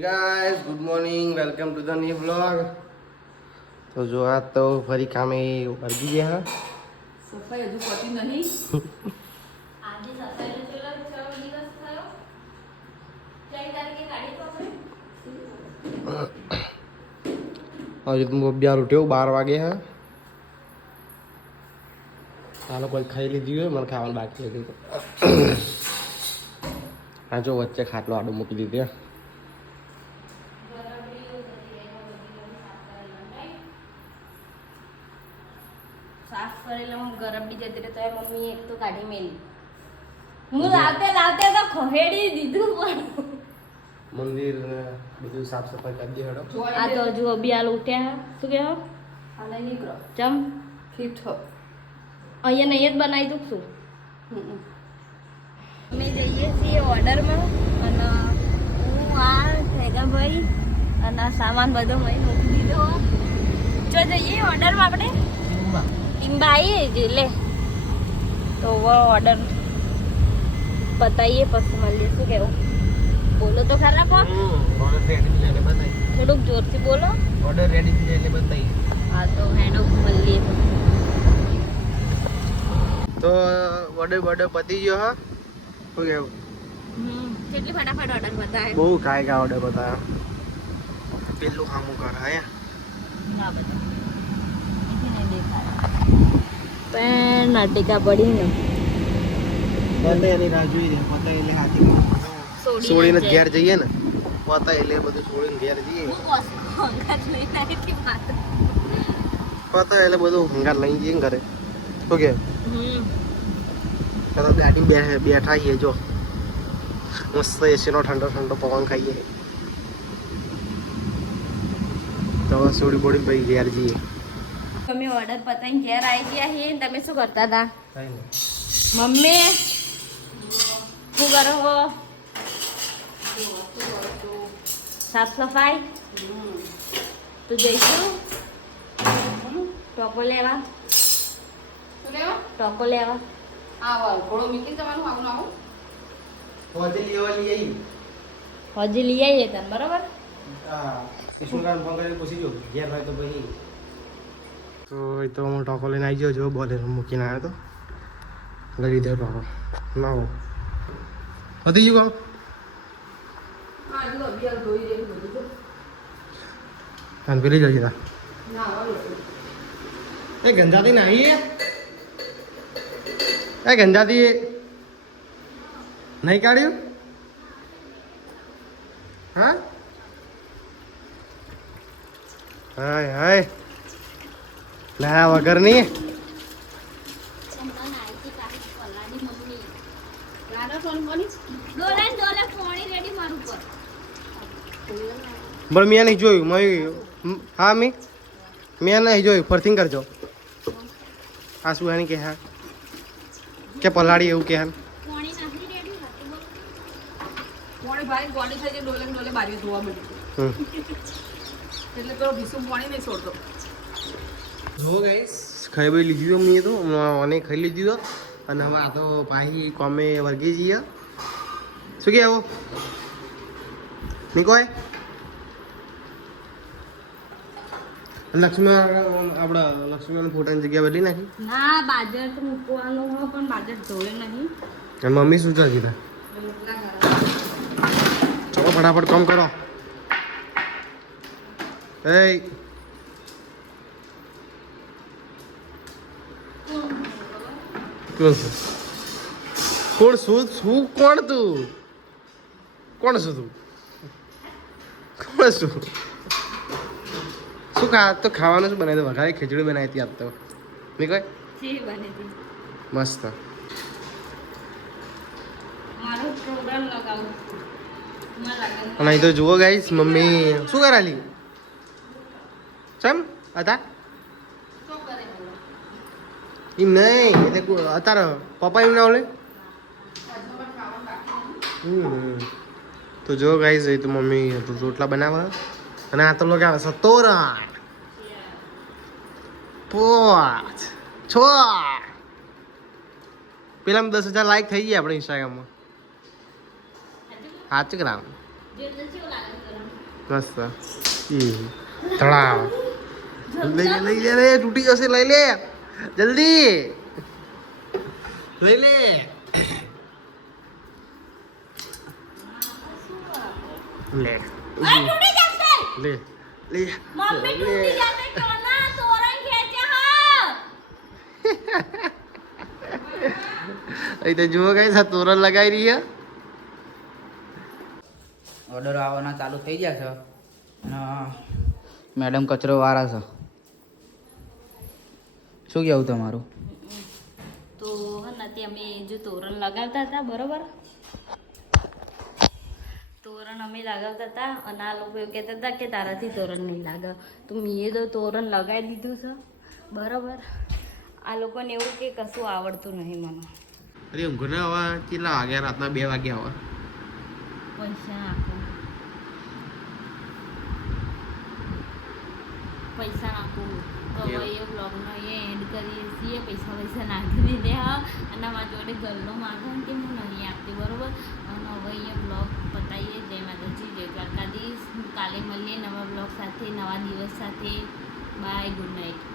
Guys good morning welcome to the new vlog. તો જો આ તો ફરી કામે વર્ગી ગયા. સફાઈ હજુ પતી નહીં. આજે સફાઈનો ચલો 6 દિવસ થયો. 4 તારીખે કાઢી તો આપણે. હજુ તું અગિયાર ઉઠ્યો 12 વાગે હા. ચાલો કોઈ ખાઈ લીધી હોય મને ખાવાનું બાકી હતું. હા જો વચ્ચે ખાટલો આડો મૂકી દીધો. સાફ કરેલા હું ગરમ બી જતી રહી તો મમ્મી એક તો કાઢી મેલી. હું લાવતે લાવતે તો ખહેડી દીધું પણ મંદિર ને બધું સાફ સફાઈ કરી દે હેડો. આ તો હજુ અબિયાલ ઉઠ્યા. શું કહેવો હાલે નીકળો ચમ ફિટ હો. અહીંયા નહીં જ બનાવી દઉં છું. અમે જઈએ છીએ ઓર્ડરમાં અને હું આ ભેગાભાઈ અને સામાન બધો મેં મૂકી દીધો. જો જઈએ ઓર્ડરમાં આપણે ટીમ્બા આવીએ જ લે તો ઓર્ડર બતાવીએ પછી મળીએ. શું કહેવું બોલો તો ખરા પણ ઓર્ડર રેડી છે એટલે બતાઈ. થોડુંક જોરથી બોલો. ઓર્ડર રેડી છે એટલે બતાઈ. હા તો હેડો મળીએ. તો ઓર્ડર પતી ગયો હા. શું કેવું કેટલી ફટાફટ ઓર્ડર બતાવે. બહુ કાંઈ ઓર્ડર બતાવ્યા. પેલું ખામું કર હા ના બધા નહીં દેખાય પણ નાટિકા પડી ને પતે એની રાહ જોઈ રહે. પતે એટલે હાથી છોડીને ઘેર જઈએ ને. પતે એટલે બધું છોડીને ઘેર જઈએ. પતે એટલે બધું હંગાર લઈ જઈએ ને ઘરે. શું કે ગાડી બેઠા છીએ જો મસ્ત એસીનો ઠંડો ઠંડો પવન ખાઈએ. તો સોડી બોડી ભાઈ ઘેર જઈએ. અમે ઓર્ડર પતાવીને ઘેર આવી ગયા છીએ. તમે શું કરતા હતા કઈ નહીં. મમ્મી? શું કરો હો? સાફ સફાઈ તો જઈશું ટોકો લેવા. શું લેવા? ટોકો લેવા આવો ઘોડો મીટિંગ તમારું આવું આવું. હોજે લેવા લઈ આવી. હજી લઈ આવીએ તને બરોબર. હા કિશોરકાન ફોન કરીને પૂછી જો ઘેર હોય તો પછી. તો એ તો હું ટોકો લઈને આવી ગયો જો બોલે મૂકીને આવ્યો તો લઈ લીધો ટોકો. ના હો વધી ગયું કામ. હા જો અભિયાન ધોઈ રહી બધું તો. તને પેલી જઈ તા ના આવે એ ગંજાતી નાહી એ ગંજાતી નહીં કાઢ્યું હા. હાય હાય ના વગર નહીં. પણ મેં નહીં જોયું હા મેં નહીં જોયું. ફરથી કરજો આ શું એની કે હા કે પલાળી એવું કે હા. મોડી ભાઈ ગોડી થઈ જાય ડોલે ડોલે બારી ધોવા મળ્યું એટલે પેલો ભીસું પાણી નહીં છોડતો. જો ગાઈસ ખાઈ બી લીધી તો મેં તો મને ખાઈ લીધી તો અને હવે આ તો પાહી કોમે વર્ગી જઈએ. શું કે આવું નીકોય લક્ષ્મી આપણા લક્ષ્મીના ફોટાની જગ્યા બદલી નાખી. ના બાજર તો મૂકવાનું હોય પણ બાજર ધોવે નહીં. અને મમ્મી શું ચાલી કીધા ચલો ફટાફટ કામ કરો. એ કોણ શું શું કોણ તું કોણ છું તું કોણ શું શું તો ખાવાનું શું બનાવી દો. વઘારી ખીચડી બનાવી હતી આજ તો નહીં કોઈ મસ્ત. મારો પ્રોગ્રામ લગાવું અને અહીં તો જુઓ ગાઈસ મમ્મી શું કરાલી ચમ હતા એમ નહીં એટલે અત્યારે પપ્પા એમ ના ઓલે. તો જો ગાઈસ એ તો મમ્મી રોટલા બનાવે અને આ તો લોકો આવે સતોરણ 5 6 પેલા 10,000 લાઈક થઈ ગયા આપણે ઇન્સ્ટાગ્રામમાં. સાચું કરાવ જે નથી લાગે મસ્ત તળાવ લઈ લે તૂટી જશે લઈ લે જલ્દી લઈ લે લે લે લે મમ્મી તૂટી જશે તો ના તોરણ ખેંચે હા અહીં તો જુઓ કઈ સા તોરણ લગાવી રહી ઓર્ડર આવવાના ચાલુ થઈ ગયા છે અને મેડમ કચરો વાળા છે શું કહેવું તમારું? તો નથી અમે જો તોરણ લગાવતા હતા બરોબર તોરણ અમે લગાવતા હતા અને આ લોકો એવું કહેતા હતા કે તારાથી તોરણ નહીં લાગે તો મેં તો તોરણ લગાવી દીધું છે બરોબર આ લોકોને એવું કે કશું આવડતું નહીં મને અરે ઊંઘ ના આવા કેટલા વાગ્યા રાતના 2 વાગ્યા આવા પૈસા નાખું તો હવે એ બ્લોગનો એ એડ કરીએ છીએ પૈસા નાખી દીધે હા અને મારા જોડે ગલ્લો માગો કે હું નહીં આપતી બરોબર અને હવે અહીંયા બ્લોગ પતાવીએ જય માતાજી જય દ્વારકાધીશ કાલે મળીએ નવા બ્લોગ સાથે નવા દિવસ સાથે બાય ગુડ નાઇટ